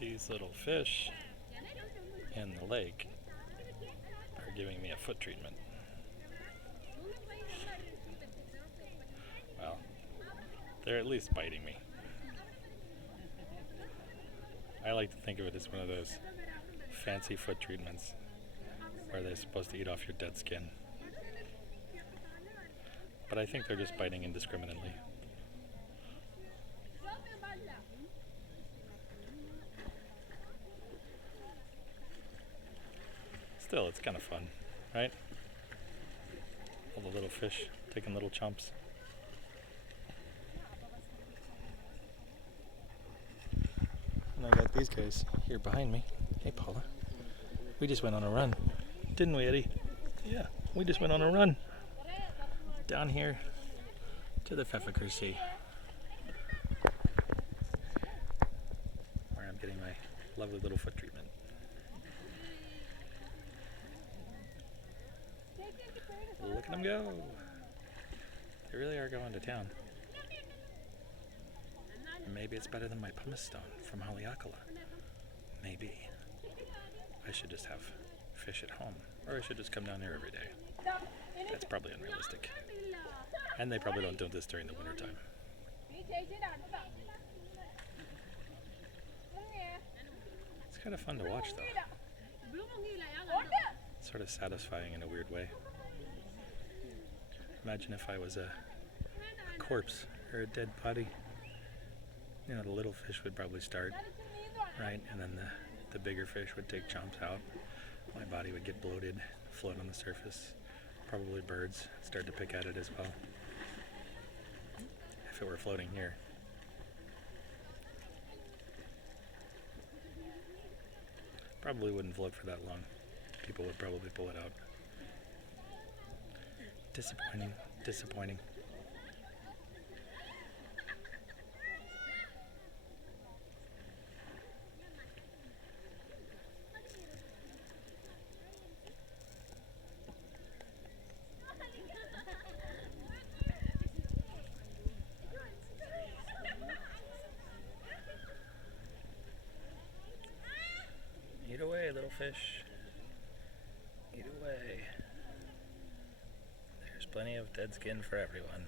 These little fish in the lake are giving me a foot treatment. Well, they're at least biting me. I like to think of it as one of those fancy foot treatments where they're supposed to eat off your dead skin. But I think they're just biting indiscriminately. Still, it's kind of fun, right? All the little fish taking little chomps. And I got these guys here behind me. Hey, Paula. We just went on a run, didn't we, Eddie? Yeah, we just went on a run down here to the Pfeffiker Sea, where I'm getting my lovely little foot treatment. Look at them go. They really are going to town. And maybe it's better than my pumice stone from Haleakala. Maybe. I should just have fish at home. Or I should just come down here every day. That's probably unrealistic. And they probably don't do this during the wintertime. It's kind of fun to watch though. It's sort of satisfying in a weird way. Imagine if I was a corpse or a dead body. You know, the little fish would probably start, right? And then the bigger fish would take chomps out. My body would get bloated, float on the surface. Probably birds start to pick at it as well. If it were floating here. Probably wouldn't float for that long. People would probably pull it out. Disappointing, disappointing. Eat away, little fish. Eat away. There's plenty of dead skin for everyone.